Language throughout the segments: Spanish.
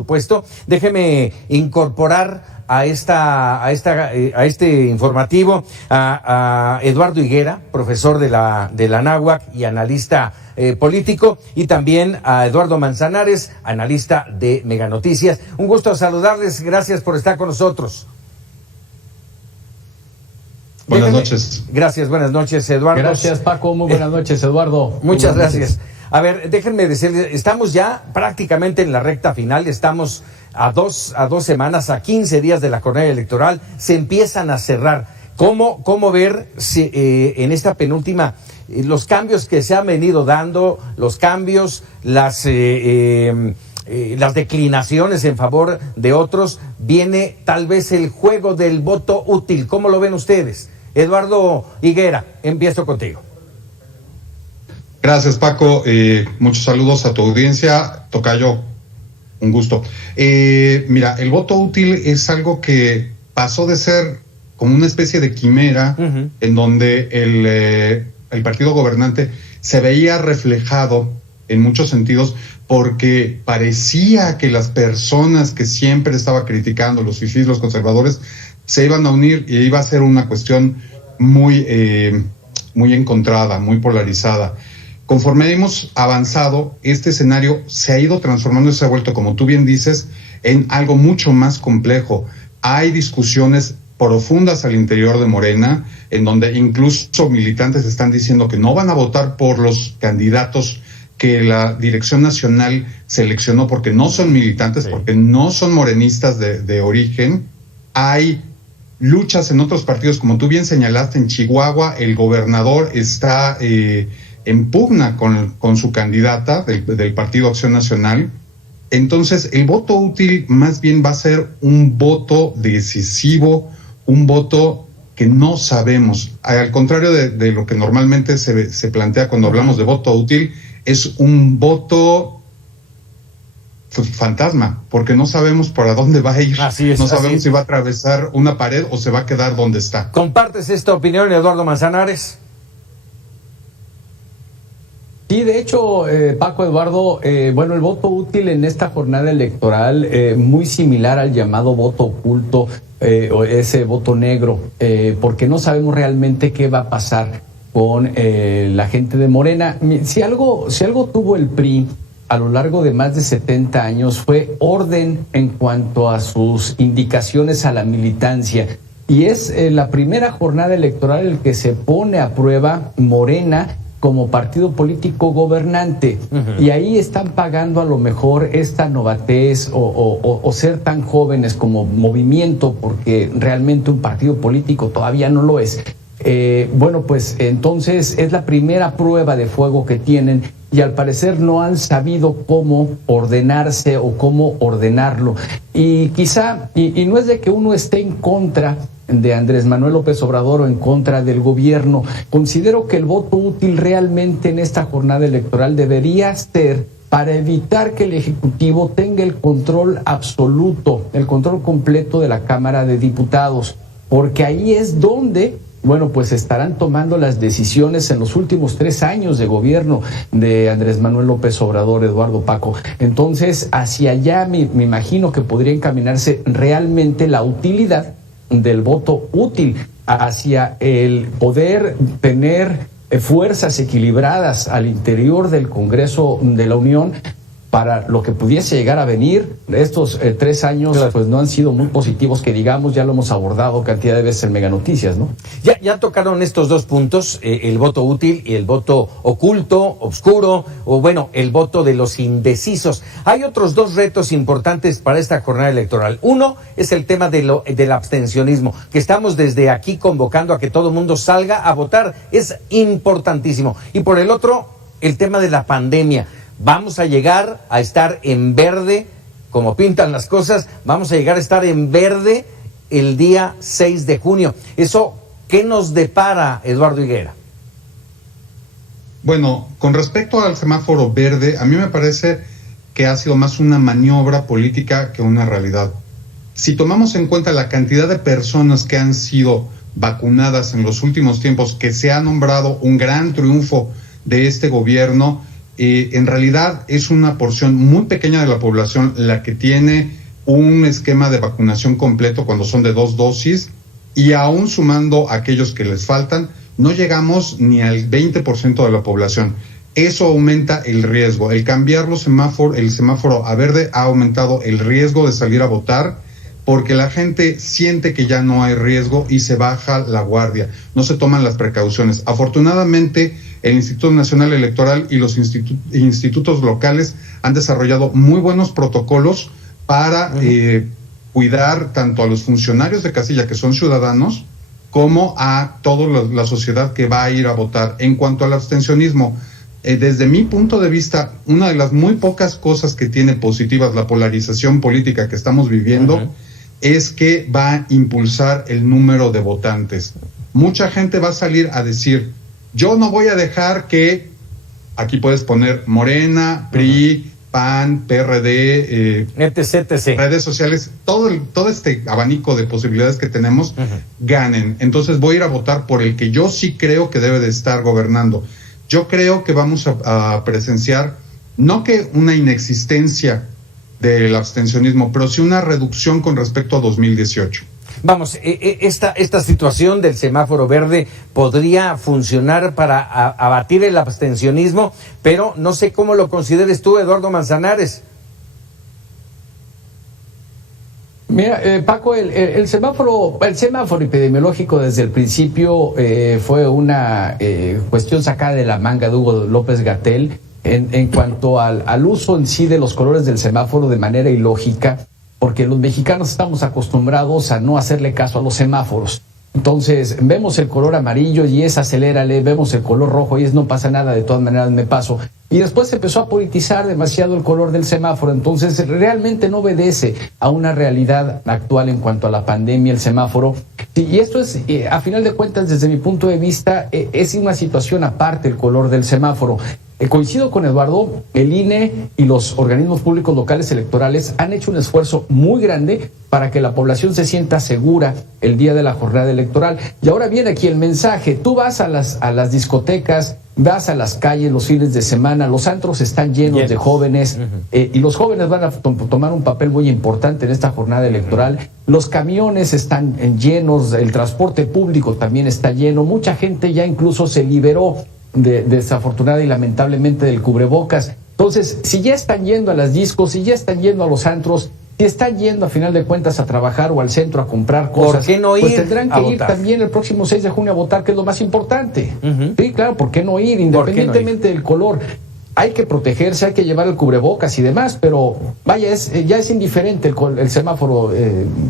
supuesto. Déjeme incorporar a este informativo a Eduardo Higuera, profesor de la Anáhuac y analista político, y también a Eduardo Manzanares, analista de Mega Noticias. Un gusto saludarles, gracias por estar con nosotros. Buenas noches. Gracias, buenas noches, Eduardo. Gracias, Paco, muy buenas noches, Eduardo. Muchas gracias. A ver, déjenme decirles, estamos ya prácticamente en la recta final, estamos a dos semanas, a 15 días de la jornada electoral, se empiezan a cerrar. ¿Cómo ver si, en esta penúltima los cambios que se han venido dando, los cambios, las declinaciones en favor de otros? Viene tal vez el juego del voto útil. ¿Cómo lo ven ustedes? Eduardo Higuera, empiezo contigo. Gracias, Paco. Muchos saludos a tu audiencia. Tocayo, un gusto. Mira, el voto útil es algo que pasó de ser como una especie de quimera, en donde el partido gobernante se veía reflejado en muchos sentidos, porque parecía que las personas que siempre estaba criticando, los fifís, los conservadores, se iban a unir y iba a ser una cuestión muy encontrada, muy polarizada. Conforme hemos avanzado, este escenario se ha ido transformando y se ha vuelto, como tú bien dices, en algo mucho más complejo. Hay discusiones profundas al interior de Morena, en donde incluso militantes están diciendo que no van a votar por los candidatos que la Dirección Nacional seleccionó porque no son militantes, porque no son morenistas de origen. Hay luchas en otros partidos, como tú bien señalaste, en Chihuahua el gobernador está en pugna con su candidata del Partido Acción Nacional. Entonces el voto útil más bien va a ser un voto decisivo, un voto que no sabemos. Al contrario de lo que normalmente se plantea cuando hablamos de voto útil, es un voto fantasma, porque no sabemos para dónde va a ir. Así es, no sabemos si va a atravesar una pared o se va a quedar donde está. ¿Compartes esta opinión, Eduardo Manzanares? Sí, de hecho, Paco, Eduardo, bueno, el voto útil en esta jornada electoral, muy similar al llamado voto oculto, o ese voto negro, porque no sabemos realmente qué va a pasar con la gente de Morena. Si algo tuvo el PRI a lo largo de más de 70 años fue orden en cuanto a sus indicaciones a la militancia. Y es la primera jornada electoral en que se pone a prueba Morena como partido político gobernante. Y ahí están pagando a lo mejor esta novatez o ser tan jóvenes como movimiento, porque realmente un partido político todavía no lo es. Bueno, pues entonces es la primera prueba de fuego que tienen y al parecer no han sabido cómo ordenarse o cómo ordenarlo. Y quizá, y no es de que uno esté en contra de Andrés Manuel López Obrador o en contra del gobierno, considero que el voto útil realmente en esta jornada electoral debería ser para evitar que el Ejecutivo tenga el control absoluto, el control completo de la Cámara de Diputados, porque ahí es donde, bueno, pues estarán tomando las decisiones en los últimos 3 años de gobierno de Andrés Manuel López Obrador, Eduardo, Paco. Entonces, hacia allá me imagino que podría encaminarse realmente la utilidad del voto útil, hacia el poder tener fuerzas equilibradas al interior del Congreso de la Unión para lo que pudiese llegar a venir. Estos 3 años pues no han sido muy positivos, que digamos, ya lo hemos abordado cantidad de veces en Mega Noticias, ¿no? Ya tocaron estos dos puntos, el voto útil y el voto oculto, oscuro, o bueno, el voto de los indecisos. Hay otros 2 retos importantes para esta jornada electoral. Uno es el tema del abstencionismo, que estamos desde aquí convocando a que todo el mundo salga a votar. Es importantísimo. Y por el otro, el tema de la pandemia. Vamos a llegar a estar en verde, como pintan las cosas, vamos a llegar a estar en verde el día 6 de junio. ¿Eso qué nos depara, Eduardo Higuera? Bueno, con respecto al semáforo verde, a mí me parece que ha sido más una maniobra política que una realidad. Si tomamos en cuenta la cantidad de personas que han sido vacunadas en los últimos tiempos, que se ha nombrado un gran triunfo de este gobierno, en realidad es una porción muy pequeña de la población la que tiene un esquema de vacunación completo cuando son de 2 dosis, y aún sumando aquellos que les faltan, no llegamos ni al 20% de la población. Eso aumenta el riesgo. El cambiar el semáforo a verde ha aumentado el riesgo de salir a votar, porque la gente siente que ya no hay riesgo y se baja la guardia, no se toman las precauciones. Afortunadamente, el Instituto Nacional Electoral y los institutos locales han desarrollado muy buenos protocolos para cuidar tanto a los funcionarios de casilla, que son ciudadanos, como a toda la sociedad que va a ir a votar. En cuanto al abstencionismo, desde mi punto de vista, una de las muy pocas cosas que tiene positivas la polarización política que estamos viviendo es que va a impulsar el número de votantes. Mucha gente va a salir a decir, yo no voy a dejar que, aquí puedes poner Morena, PRI, PAN, PRD, etc. redes sociales, todo este abanico de posibilidades que tenemos, ganen. Entonces voy a ir a votar por el que yo sí creo que debe de estar gobernando. Yo creo que vamos a presenciar, no que una inexistencia del abstencionismo, pero sí una reducción con respecto a 2018. Vamos, esta situación del semáforo verde podría funcionar para abatir el abstencionismo, pero no sé cómo lo consideres tú, Eduardo Manzanares. Mira, Paco, el semáforo epidemiológico desde el principio fue una cuestión sacada de la manga de Hugo López-Gatell en cuanto al uso en sí de los colores del semáforo de manera ilógica, porque los mexicanos estamos acostumbrados a no hacerle caso a los semáforos. Entonces, vemos el color amarillo y es acelérale, vemos el color rojo y es no pasa nada, de todas maneras me paso. Y después se empezó a politizar demasiado el color del semáforo, entonces realmente no obedece a una realidad actual en cuanto a la pandemia, el semáforo. Y esto es, a final de cuentas, desde mi punto de vista, es una situación aparte el color del semáforo. Coincido con Eduardo, el INE y los organismos públicos locales electorales han hecho un esfuerzo muy grande para que la población se sienta segura el día de la jornada electoral. Y ahora viene aquí el mensaje, tú vas a las discotecas, vas a las calles los fines de semana, los antros están llenos de jóvenes, y los jóvenes van a tomar un papel muy importante en esta jornada electoral. Los camiones están llenos, el transporte público también está lleno, mucha gente ya incluso se liberó desafortunada y lamentablemente del cubrebocas. Entonces, si ya están yendo a las discos, si ya están yendo a los antros, si están yendo a final de cuentas a trabajar o al centro a comprar cosas, ¿por qué no ir? Pues tendrán que ir también el próximo 6 de junio a votar, que es lo más importante. Sí, claro, ¿por qué no ir? Independientemente del color. Hay que protegerse, hay que llevar el cubrebocas y demás, pero vaya, ya es indiferente el semáforo,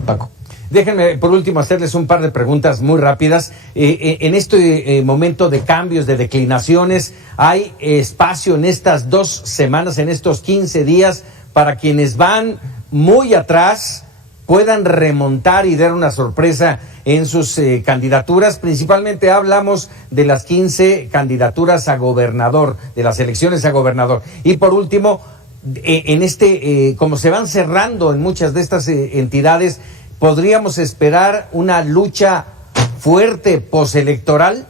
Paco. Déjenme, por último, hacerles un par de preguntas muy rápidas. En este momento de cambios, de declinaciones, ¿hay espacio en estas 2 semanas, en estos 15 días, para quienes van muy atrás puedan remontar y dar una sorpresa en sus candidaturas? Principalmente hablamos de las 15 candidaturas a gobernador, de las elecciones a gobernador. Y por último, como se van cerrando en muchas de estas entidades, ¿podríamos esperar una lucha fuerte postelectoral?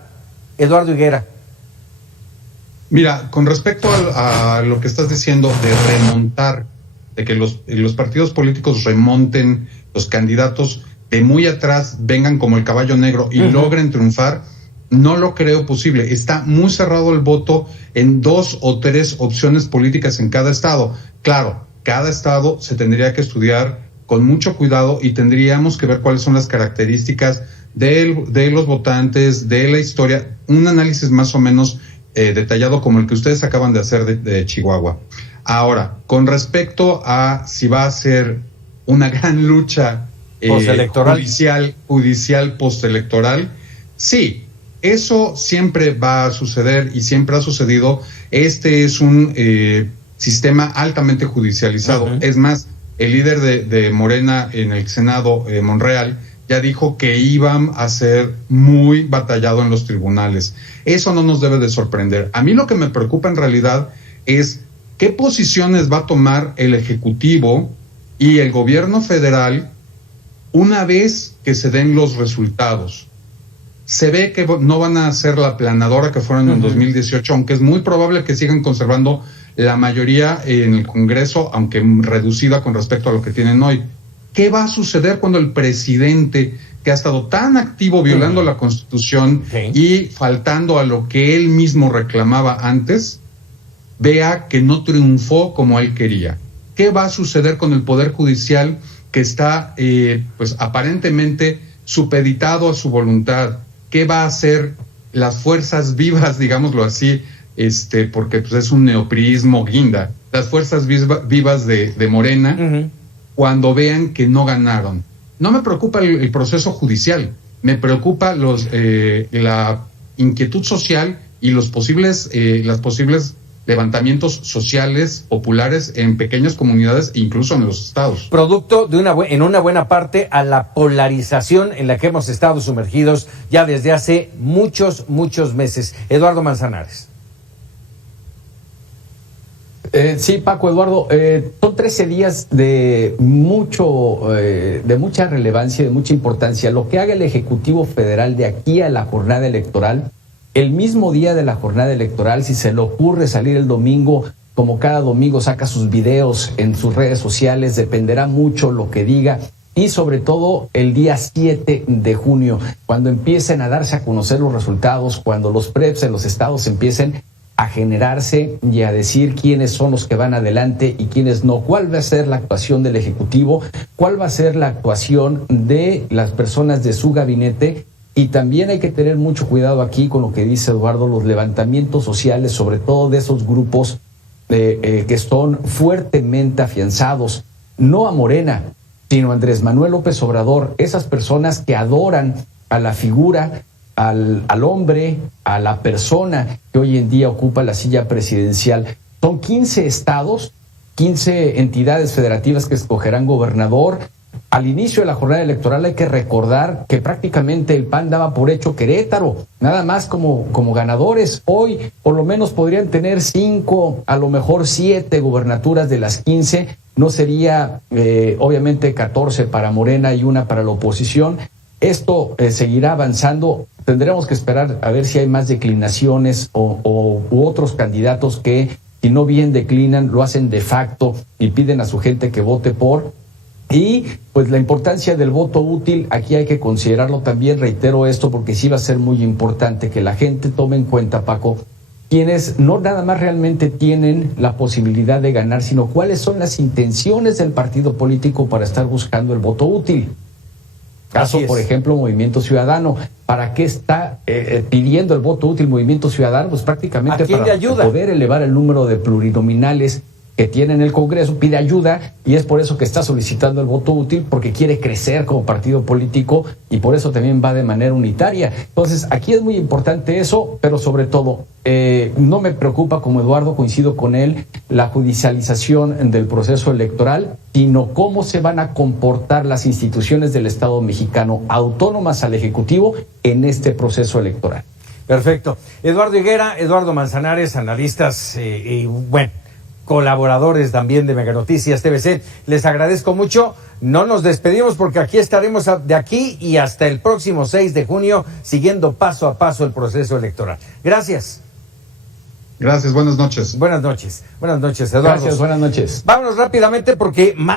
Eduardo Higuera. Mira, con respecto a lo que estás diciendo de remontar, de que los partidos políticos remonten, los candidatos de muy atrás vengan como el caballo negro y logren triunfar, no lo creo posible. Está muy cerrado el voto en 2 o 3 opciones políticas en cada estado. Claro, cada estado se tendría que estudiar con mucho cuidado y tendríamos que ver cuáles son las características de los votantes, de la historia, un análisis más o menos detallado como el que ustedes acaban de hacer de Chihuahua. Ahora, con respecto a si va a ser una gran lucha judicial postelectoral, sí, eso siempre va a suceder y siempre ha sucedido. Este es un sistema altamente judicializado. Es más, el líder de Morena en el Senado, Monreal, ya dijo que iban a ser muy batallado en los tribunales. Eso no nos debe de sorprender. A mí lo que me preocupa en realidad es qué posiciones va a tomar el Ejecutivo y el gobierno federal una vez que se den los resultados. Se ve que no van a ser la aplanadora que fueron en 2018, aunque es muy probable que sigan conservando la mayoría en el Congreso, aunque reducida con respecto a lo que tienen hoy. ¿Qué va a suceder cuando el presidente, que ha estado tan activo violando la Constitución y faltando a lo que él mismo reclamaba antes, vea que no triunfó como él quería? ¿Qué va a suceder con el Poder Judicial, que está pues aparentemente supeditado a su voluntad? ¿Qué va a hacer las fuerzas vivas, digámoslo así, porque pues, es un neopriismo guinda, las fuerzas vivas de Morena, cuando vean que no ganaron? No me preocupa el proceso judicial, me preocupa la inquietud social y las posibles levantamientos sociales populares en pequeñas comunidades, incluso en los estados. Producto de en una buena parte a la polarización en la que hemos estado sumergidos ya desde hace muchos meses. Eduardo Manzanares. Sí, Paco, Eduardo, son 13 días de mucha relevancia y de mucha importancia. Lo que haga el Ejecutivo Federal de aquí a la jornada electoral, el mismo día de la jornada electoral, si se le ocurre salir el domingo, como cada domingo saca sus videos en sus redes sociales, dependerá mucho lo que diga. Y sobre todo el día 7 de junio, cuando empiecen a darse a conocer los resultados, cuando los preps en los estados empiecen a generarse y a decir quiénes son los que van adelante y quiénes no, cuál va a ser la actuación del Ejecutivo, cuál va a ser la actuación de las personas de su gabinete. Y también hay que tener mucho cuidado aquí con lo que dice Eduardo, los levantamientos sociales, sobre todo de esos grupos que son fuertemente afianzados, no a Morena, sino a Andrés Manuel López Obrador, esas personas que adoran a la figura, al hombre, a la persona que hoy en día ocupa la silla presidencial. Son 15 estados, 15 entidades federativas que escogerán gobernador. Al inicio de la jornada electoral hay que recordar que prácticamente el PAN daba por hecho Querétaro, nada más como ganadores. Hoy por lo menos podrían tener 5, a lo mejor 7 gubernaturas de las 15. No sería obviamente 14 para Morena y 1 para la oposición. Esto seguirá avanzando. Tendremos que esperar a ver si hay más declinaciones u otros candidatos que, si no bien declinan, lo hacen de facto y piden a su gente que vote por. Y pues la importancia del voto útil, aquí hay que considerarlo también, reitero esto porque sí va a ser muy importante que la gente tome en cuenta, Paco, quienes no nada más realmente tienen la posibilidad de ganar, sino cuáles son las intenciones del partido político para estar buscando el voto útil. Caso, por ejemplo, Movimiento Ciudadano. ¿Para qué está pidiendo el voto útil Movimiento Ciudadano? Pues prácticamente para poder elevar el número de plurinominales que tiene en el Congreso, pide ayuda y es por eso que está solicitando el voto útil, porque quiere crecer como partido político y por eso también va de manera unitaria. Entonces, aquí es muy importante eso, pero sobre todo, no me preocupa, como Eduardo, coincido con él, la judicialización del proceso electoral, sino cómo se van a comportar las instituciones del Estado mexicano autónomas al Ejecutivo en este proceso electoral. Perfecto. Eduardo Higuera, Eduardo Manzanares, analistas y bueno, colaboradores también de Mega Noticias TVC. Les agradezco mucho. No nos despedimos porque aquí estaremos de aquí y hasta el próximo 6 de junio siguiendo paso a paso el proceso electoral. Gracias. Gracias, buenas noches. Buenas noches. Buenas noches, Eduardo. Gracias, buenas noches. Vámonos rápidamente porque